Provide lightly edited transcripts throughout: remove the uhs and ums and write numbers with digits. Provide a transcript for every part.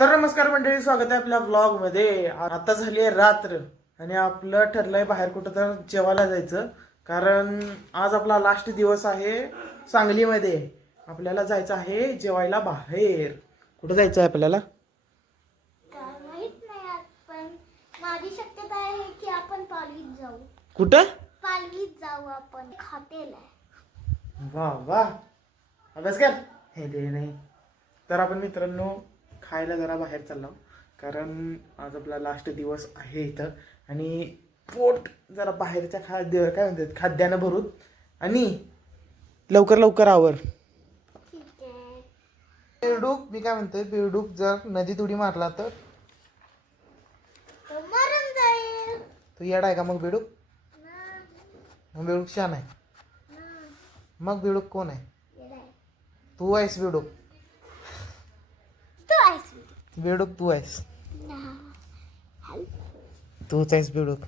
तर नमस्कार मंडळी, स्वागत आहे आपल्या व्लॉग मध्ये. आता झाली आहे रात्र आणि आपलं ठरलंय बाहेर कुठं तर जेवायला जायचं, कारण आज आपला लास्ट दिवस आहे सांगलीमध्ये. आपल्याला जायचं आहे जेवायला बाहेर. कुठं जायचं आहे आपल्याला? माहित नाही आज, पण माझी शक्यता आहे की आपण पालवीत जाऊ. कुठं? पालवीत जाऊ आपण. हॉटेल आहे. वा वा, अभ्यास कर. हे दे नाही तर आपण मित्रांनो खायला जरा बाहेर चाललो, कारण आज आपला लास्ट दिवस आहे इथं आणि पोट जरा बाहेरच्या काय म्हणतात खाद्यानं भरून आणि लवकर लवकर आवर. ठीक आहे. बेडूक, मी काय म्हणतोय, बेडूक जर नदीत उडी मारला तर तो मरून जाईल. तो येडा आहे का मग बेडूक? ना, मग बेडूक शान आहे. ना, मग बेडूक कोण आहे? येडा आहे. तू आहेस बेडूक. तू आहेस. बेडूक तू आहेस. ना. तूच आहेस बेडूक.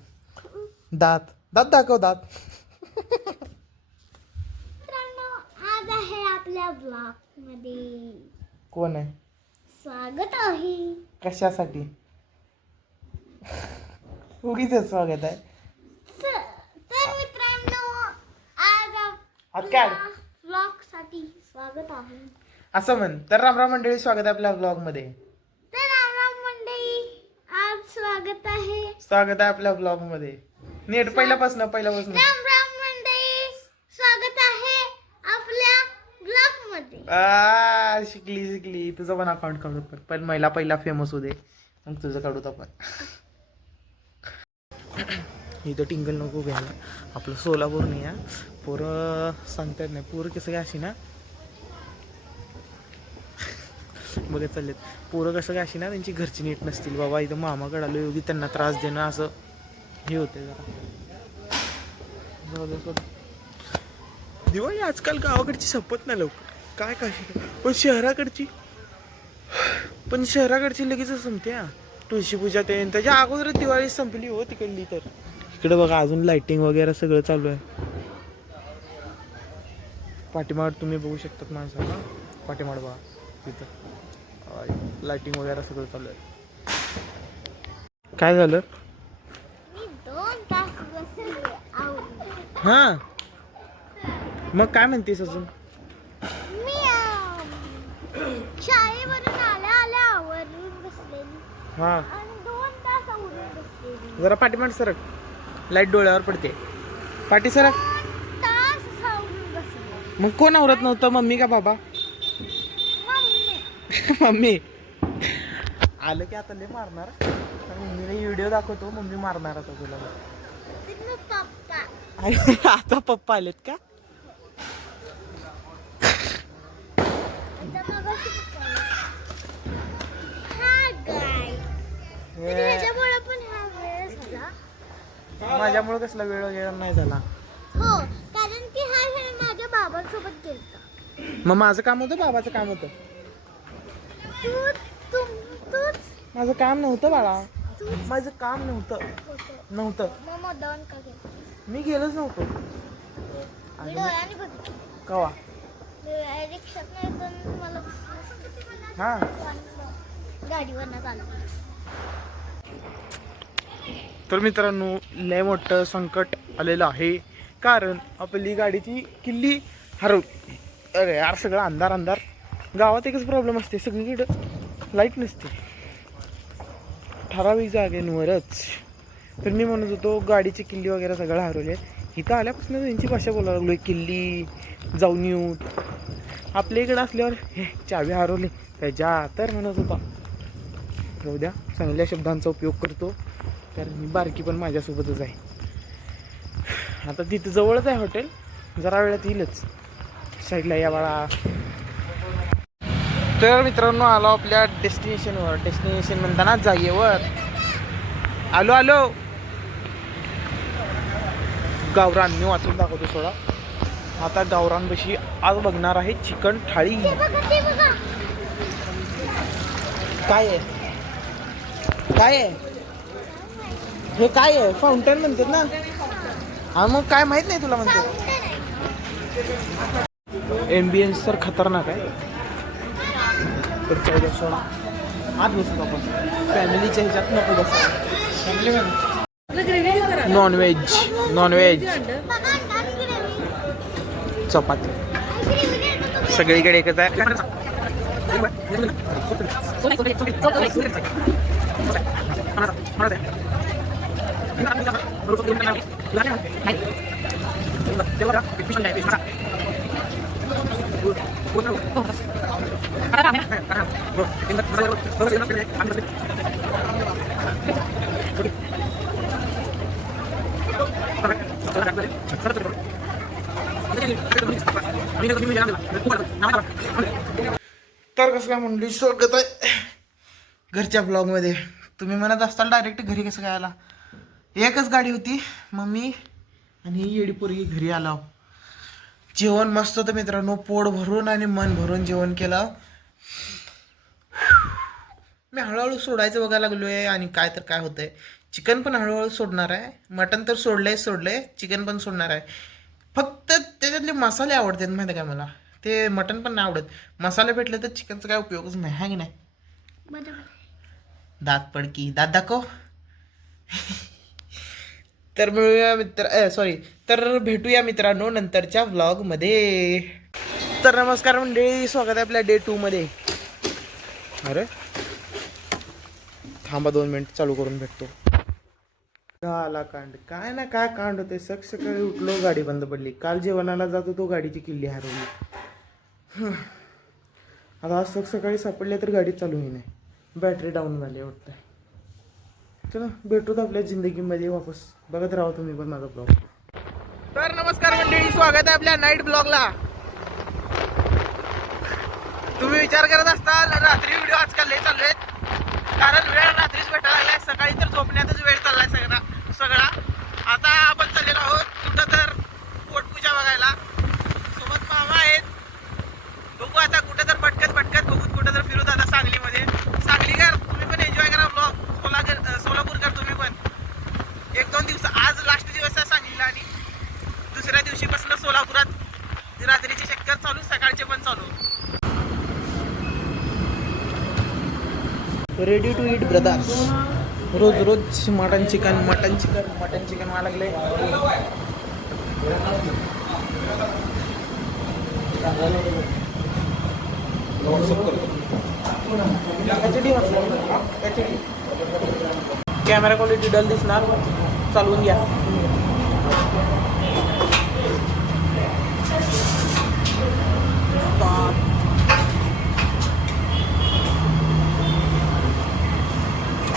दात दात दाखव, दात. मित्रांनो, आज आहे आपल्या ब्लॉग मध्ये कोण आहे? स्वागत आहे. कशासाठी? उगीच स्वागत आहे. तर मित्रांनो, आज काय ब्लॉग साठी स्वागत आहे. असं म्हण तर. रामराम मंडळी, स्वागत आहे आपल्या ब्लॉग मध्ये. तर राम मंडळी, आज स्वागत आहे. स्वागत आहे आपल्या ब्लॉग मध्ये. नीट पहिल्यापासून राम राम मंडळी, स्वागत आहे आपल्या ब्लॉग मध्ये. शिकली. तुझं पण अकाउंट काढू, पण पहिला फेमस होऊ दे, मग तुझं काढूत आपण. इथं टिंगल नको घ्यायला. आपलं सोलापूर नाही आहे. पोरं सांगतात नाही, पोरं कसं काय अशी ना बघत चाललेत. पोरं कसं काय अशी ना त्यांची घरची नीट नसतील. बाबा इथं मामाकडे आलो, योगी त्यांना त्रास देणं असं हे होते जरा. दिवाळी आजकाल गावाकडची संपत नाही लवकर, काय पण शहराकडची लगेच संपते. तुळशीपूजा ते त्याच्या अगोदरच दिवाळी संपली हो तिकडली. तर इकडे बघा अजून लाइटिंग वगैरे सगळं चालू आहे. पाठीमाग तुम्ही बघू शकतात माणसाला. पाठीमाग बघा तिथं लाइटिंग वगैरे सगळं चालू आहे. काय झालं? मी 2 तास बसले आवरून. हा, मग काय म्हणतेस अजून? मी शाळेवरून आल्या आवरून बसलेली हा, आणि 2 तास आवरून बसलेली. जरा पाठीमाग सरक, लाईट डोळ्यावर पडते. पाठी सरक. 2 तास आवरून बसले. मग कोण आवरत नव्हतं, मम्मी का बाबा? मम्मी. मम्मी आलं की आता लय मारणार. मम्मीला व्हिडिओ दाखवतो, मम्मी मारणार आता तुला. तिथं पप्पा. आता पप्पा आलेत का? आता मगाशी पप्पा आले. हा गाय. त्याच्यामुळे पण हा वेळ झाला. माझ्यामुळे कसला वेळ वगैरे नाही झाला. हो, कारण की हा वेळ माझ्या बाबांसोबत गेलता. मग माझं काम होतं, बाबाचं काम होतं. तूच माझं काम नव्हतं बाळा. तूच माझं काम नव्हतं. होतं. मग मतदान का केलं? मी गेलोच नव्हतो. मी डोळ्याने बघितलं. कवा? रिक्षात नाही पण मला हा, गाडीवरनं चाललं. तर मित्रांनो, लय मोठं संकट आलेलं आहे, कारण आपली गाडीची किल्ली हरवली. अरे यार, सगळं अंधार. गावात एकच प्रॉब्लेम असते, सगळीकडं लाईट नसते, ठराविक जागेंवरच. तर मी म्हणत होतो गाडीची किल्ली वगैरे सगळं हरवले. इथं आल्यापासून त्यांची भाषा बोलायला लागलो, किल्ली जाऊन येऊ. आपल्या इकडं असल्यावर हे चावी हरवली त्याच्या, तर म्हणत होता जाऊ द्या, चांगल्या शब्दांचा उपयोग करतो, कारण मी बारकी पण माझ्यासोबतच आहे. आता तिथं जवळच आहे हॉटेल, जरा वेळात येईलच. साईडला या बाळा. तर मित्रांनो, आलो आपल्या डेस्टिनेशनवर. डेस्टिनेशन म्हणताना जागेवर आलो. गावरान मी वाचून दाखवतो थोडा. आता गावरान बशी आज बघणार आहे चिकन थाळी. ते बघा. काय आहे हे? काय आहे? फाउंटन म्हणतात ना. हा, मग काय माहित नाही तुला म्हणतात. एम्बियन्स तर खतरनाक आहे. तर सोडा आत बसतो आपण फॅमिलीच्या ह्याच्यात नको बसायला. नॉनव्हेज नॉनव्हेज चपाती सगळीकडे एकच आहे. तर कसं काय म्हणली स्वागत आहे घरच्या ब्लॉगमध्ये. तुम्ही म्हणत असताल डायरेक्ट घरी कसं काय आला. एकच गाडी होती मम्मी आणि येडी पोरगी घरी आला. जेवण मस्त होतं मित्रांनो, पोट भरून आणि मन भरून जेवण केलं. मी हळूहळू सोडायचं बघायला लागलोय आणि काय तर काय होतंय. चिकन पण हळूहळू सोडणार आहे, मटन तर सोडलंय, चिकन पण सोडणार आहे. फक्त त्याच्यातले मसाले आवडतात माहिती काय मला. ते मटन पण नाही आवडत. मसाले भेटले तर चिकनचा काय उपयोगच नाही, आहे की नाही. दात पडकी दात दाखव. तर मिळूया तर भेटूया मित्रांनो नंतरच्या व्लॉगमध्ये. तर नमस्कार मंडळी, स्वागत आहे आपल्या डे 2 मध्ये. अरे थांबा 2 मिनिट चालू करून भेटतो. आला कांड, काय ना काय कांड होते. सकाळी उठलो गाडी बंद पडली. काल जेवणाला जात होतो गाडीची किल्ली हरवली. आता आज सकाळी सापडले तर गाडी चालू ही नाही, बॅटरी डाऊन झाली वाटतं. चला भेटूत आपल्या जिंदगीमध्ये वापस. बघत राहा तुम्ही पण माझा ब्लॉग. तर नमस्कार मंडळी, स्वागत आहे आपल्या नाईट ब्लॉगला. तुम्ही विचार करत असताल रात्री व्हिडिओ आजकाल लय चालू आहेत, कारण वेळ रात्रीच भेटायला लागलाय. सकाळी तर झोपण्यातच वेळ चाललाय सगळा. आता आपण चाललेलो आहोत कुठं तर पोटपूजा बघायला. सोबत मामा आहेत. बघू आता कुठं तर भटकत बघू कुठं तर फिरू आता सांगलीमध्ये. सांगलीकर तुम्ही पण एन्जॉय करा ब्लॉग. सोलापूरकर तुम्ही पण 1-2 दिवस. आज लास्ट दिवस आहे सांगलीला आणि दुसऱ्या दिवशीपासून सोलापुरात रात्रीचे चक्कर चालू, सकाळचे पण चालू. Ready to eat brothers. रोज मटन चिकन व्हायला लागले. कॅमेरा क्वालिटी डल दिसणार, चालवून घ्या.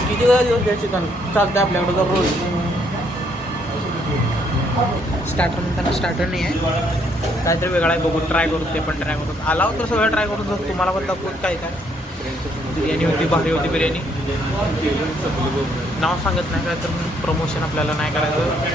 किती वेळा दिवस द्या चिकन चालतंय आपल्याकडे दररोज. स्टार्टर म्हणताना स्टार्टर नाही आहे, काहीतरी वेगळा आहे. बघू ट्राय करू, ते पण ट्राय करू. आला तर सगळं ट्राय करून जाऊ. तुम्हाला पण दाखवून काय बिर्याणी होती, भारी होती बिर्याणी. नाव सांगत नाही काय तर प्रमोशन आपल्याला नाही करायचं.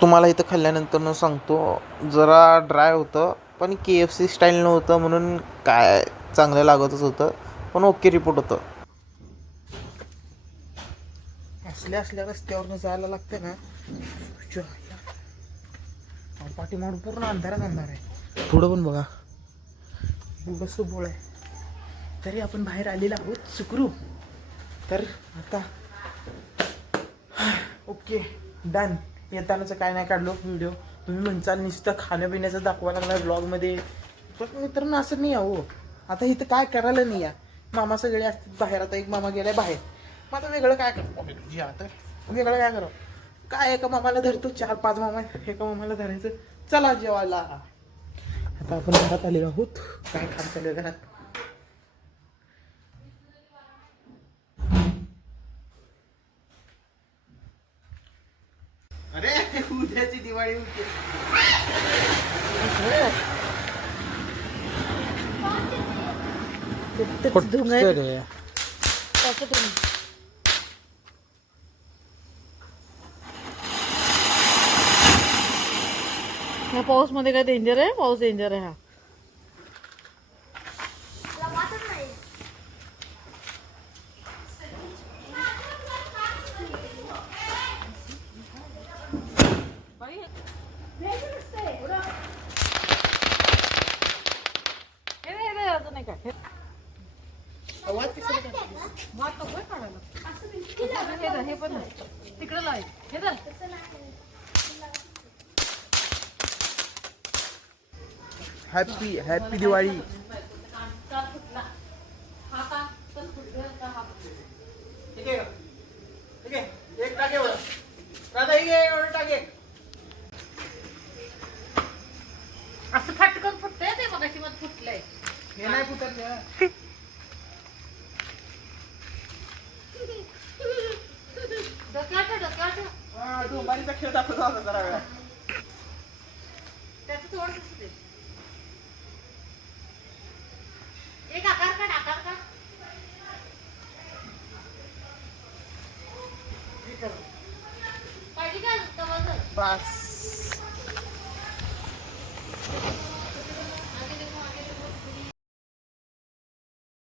तुम्हाला इथं खाल्ल्यानंतर सांगतो, जरा ड्राय होतं पण KFC स्टाईल नव्हतं म्हणून काय चांगलं लागतच होतं, पण ओके रिपोर्ट होतं. असल्या रस्त्यावरनं जायला लागतं ना, पाठीमागून पूर्ण अंधारात आहे. पुढं पण बघा बसं बोळ आहे, तरी आपण बाहेर आलेलो आहोत सुखरूप. तर आता ओके डन. येतानाचं काय नाही काढलो व्हिडिओ. तुम्ही म्हणचाल नुसतं खाण्यापिण्याचं दाखवायला लागला ब्लॉगमध्ये, पण मित्रांनो असं नाही आहे हो. आता इथं काय करायला नाही आहे. मामा सगळे असतात बाहेर. आता एक मामा गेलाय बाहेर, मग आता वेगळं काय करतो जी. आता वेगळं काय करावं, काय एका मामाला धरतो, 4-5 मामा एका मामाला धरायचं. चला जेवायला. आता आपण घरात आलेलो आहोत. काय काम चालू आहे घरात. अरे उद्याची दिवाळी होती. ह्या पाऊस मध्ये काय डेंजर आहे. पाऊस डेंजर आहे हा. नाही का आवाज तिसरा काय? वाट नको काढायला हे पण तिकडे लाव हे धर. Happy happy Diwali. एक टाके राधा टाके. असं फटकन फुटतंय ते मगाशी मग फुटलंय. हे नाही फुटत डोक्यात डोंबारीचा खेळ दाखवतो होता जरा वेळा. त्याचं तोड कसं ते एक आकार काढ पाहिजे का बस